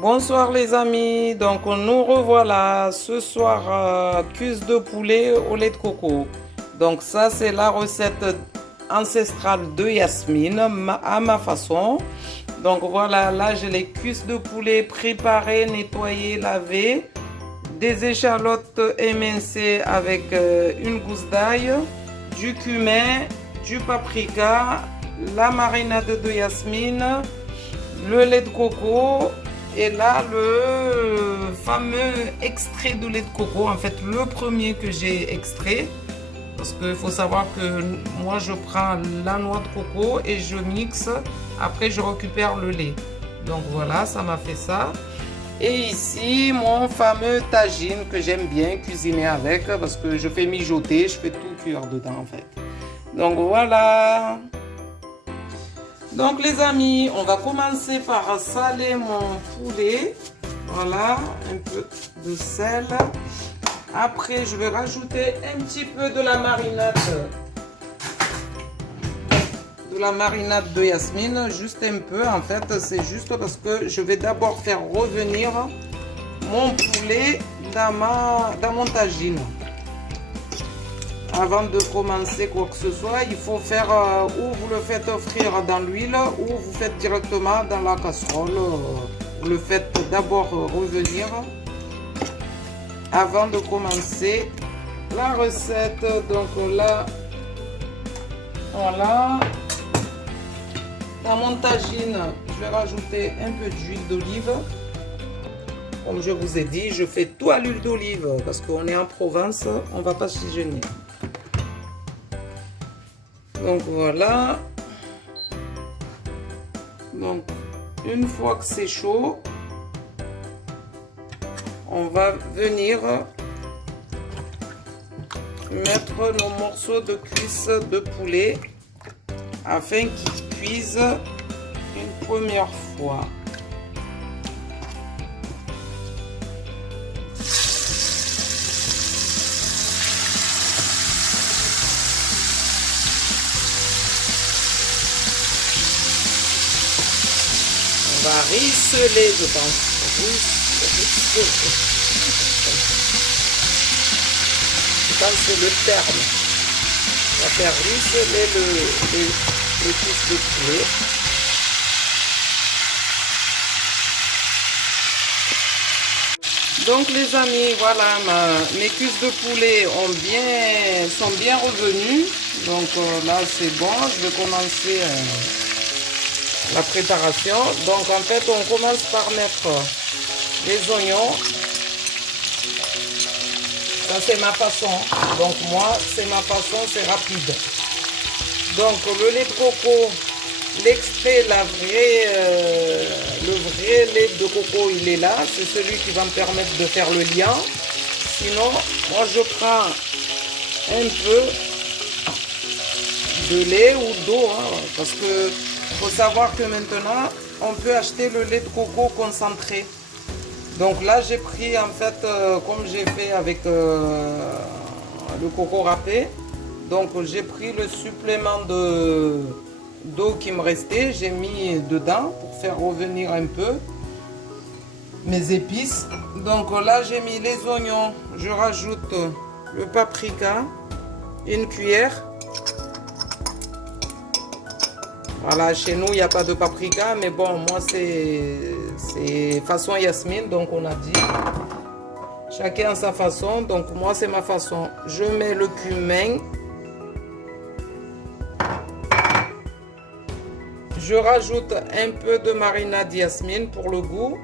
Bonsoir les amis, donc nous revoilà ce soir cuisse de poulet au lait de coco. Donc ça c'est la recette ancestrale de Yasmine à ma façon. Donc voilà, là j'ai les cuisses de poulet préparées, nettoyées, lavées, des échalotes émincées avec une gousse d'ail, du cumin, du paprika, la marinade de Yasmine, le lait de coco. Et là, le fameux extrait de lait de coco, en fait, le premier que j'ai extrait, parce qu'il faut savoir que moi, je prends la noix de coco et je mixe. Après, je récupère le lait. Donc voilà, ça m'a fait ça. Et ici, mon fameux tagine que j'aime bien cuisiner avec, parce que je fais mijoter, je fais tout cuire dedans, en fait. Donc voilà. Donc les amis, on va commencer par saler mon poulet. Voilà, un peu de sel. Après, je vais rajouter un petit peu de la marinade. De la marinade de Yasmine, juste un peu. En fait, c'est juste parce que je vais d'abord faire revenir mon poulet dans mon tagine. Avant de commencer quoi que ce soit, il faut faire ou vous le faites frire dans l'huile ou vous faites directement dans la casserole. Vous le faites d'abord revenir avant de commencer la recette. Donc là, voilà. Dans mon tagine, je vais rajouter un peu d'huile d'olive. Comme je vous ai dit, je fais tout à l'huile d'olive parce qu'on est en Provence, on ne va pas s'y gêner. Donc voilà. Donc une fois que c'est chaud, on va venir mettre nos morceaux de cuisse de poulet afin qu'ils cuisent une première fois. On va risseler, je pense. Risseler. Je pense que c'est le terme. On va faire risseler les cuisses de poulet. Donc les amis, voilà, mes cuisses de poulet sont bien revenues. Donc là c'est bon, je vais commencer la préparation. Donc en fait on commence par mettre les oignons. Ça c'est ma façon. Donc moi c'est ma façon, c'est rapide. Donc le lait de coco, l'extrait, le vrai lait de coco il est là. C'est celui qui va me permettre de faire le lien. Sinon moi je prends un peu de lait ou d'eau, hein, parce que faut savoir que maintenant on peut acheter le lait de coco concentré. Donc là j'ai pris en fait comme j'ai fait avec le coco râpé, donc j'ai pris le supplément d'eau qui me restait, j'ai mis dedans pour faire revenir un peu mes épices. Donc là j'ai mis les oignons, je rajoute le paprika, une cuillère. Voilà, chez nous, il n'y a pas de paprika, mais bon, moi, c'est façon Yasmine, donc on a dit. Chacun a sa façon, donc moi, c'est ma façon. Je mets le cumin. Je rajoute un peu de marinade Yasmine pour le goût.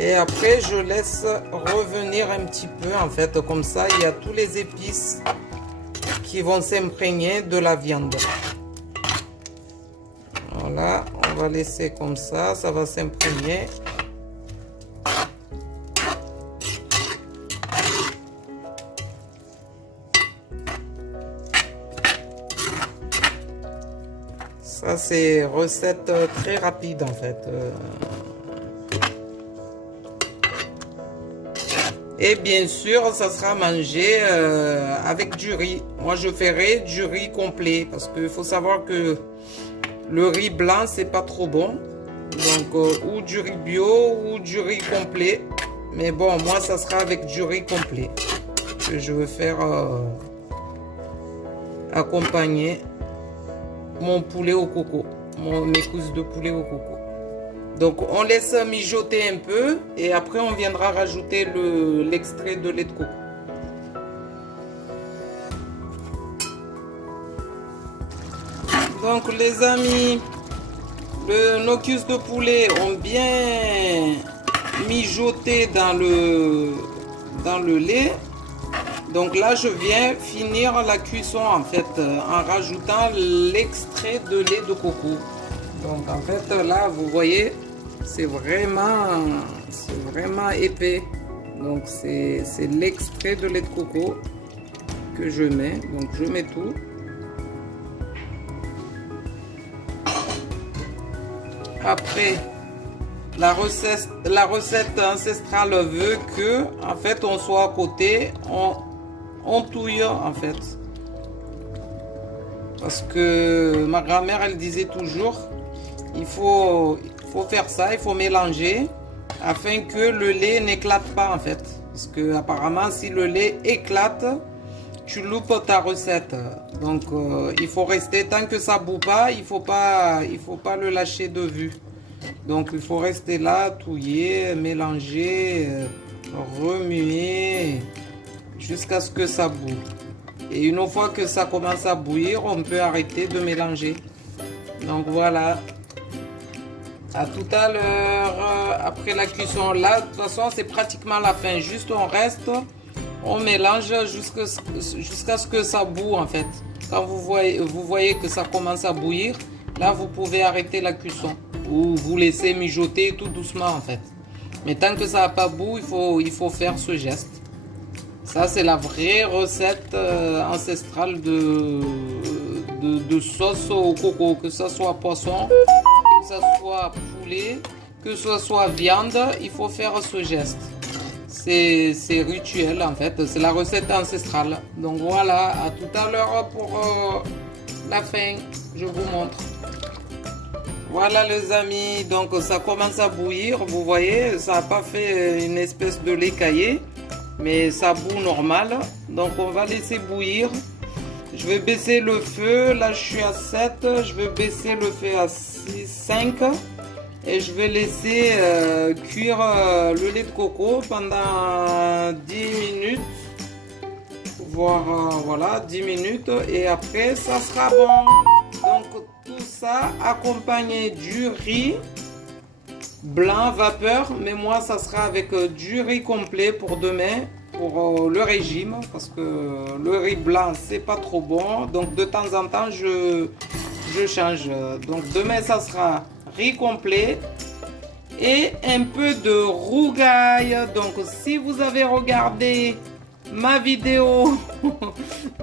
Et après, je laisse revenir un petit peu, en fait, comme ça, il y a tous les épices qui vont s'imprégner de la viande. Voilà, on va laisser comme ça va s'imprégner. Ça, c'est recette très rapide, en fait. Et bien sûr, ça sera mangé avec du riz. Moi, je ferai du riz complet parce qu'il faut savoir que le riz blanc, c'est pas trop bon. Donc, ou du riz bio ou du riz complet. Mais bon, moi, ça sera avec du riz complet que je vais faire accompagner mon poulet au coco, mes cousses de poulet au coco. Donc on laisse mijoter un peu et après on viendra rajouter l'extrait de lait de coco. Donc les amis, nos cuisses de poulet ont bien mijoté dans le lait. Donc là je viens finir la cuisson en fait en rajoutant l'extrait de lait de coco. Donc en fait là vous voyez c'est vraiment épais. Donc c'est l'extrait de lait de coco que je mets. Donc je mets tout. Après la recette ancestrale veut que en fait on soit à côté, on touille en fait. Parce que ma grand-mère elle disait toujours il faut faire ça, il faut mélanger afin que le lait n'éclate pas en fait. Parce que apparemment si le lait éclate, tu loupes ta recette. Donc il faut rester tant que ça bout pas, il faut pas le lâcher de vue. Donc il faut rester là, touiller, mélanger, remuer jusqu'à ce que ça boue. Et une fois que ça commence à bouillir, on peut arrêter de mélanger. Donc voilà. À tout à l'heure, après la cuisson. Là, de toute façon, c'est pratiquement la fin. Juste on reste, on mélange jusqu'à ce que ça boue en fait. Quand vous voyez que ça commence à bouillir, là vous pouvez arrêter la cuisson. Ou vous laissez mijoter tout doucement en fait. Mais tant que ça n'a pas bout, il faut faire ce geste. Ça c'est la vraie recette ancestrale de sauce au coco. Que ce soit poisson, que ce soit poulet, que ce soit viande, il faut faire ce geste. C'est rituel en fait, c'est la recette ancestrale. Donc voilà, à tout à l'heure pour la fin, je vous montre. Voilà les amis, donc ça commence à bouillir, vous voyez, ça n'a pas fait une espèce de lait caillé, mais ça bout normal. Donc on va laisser bouillir. Je vais baisser le feu, là je suis à 7, je vais baisser le feu à 6, 5 et je vais laisser cuire le lait de coco pendant 10 minutes, voire voilà 10 minutes et après ça sera bon. Donc tout ça accompagné du riz blanc vapeur, mais moi ça sera avec du riz complet pour demain, pour le régime, parce que le riz blanc c'est pas trop bon, donc de temps en temps je change. Donc demain ça sera riz complet et un peu de rougail. Donc si vous avez regardé ma vidéo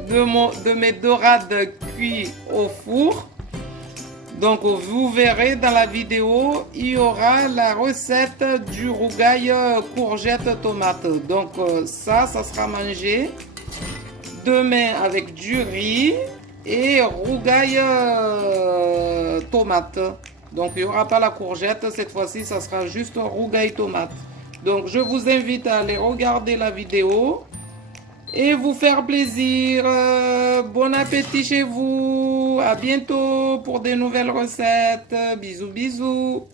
de mes dorades cuites au four, donc vous verrez dans la vidéo, il y aura la recette du rougail courgette tomate. Donc ça sera mangé demain avec du riz et rougail tomate. Donc il n'y aura pas la courgette, cette fois-ci ça sera juste rougail tomate. Donc je vous invite à aller regarder la vidéo et vous faire plaisir. Bon appétit chez vous. À bientôt pour des nouvelles recettes. Bisous, bisous.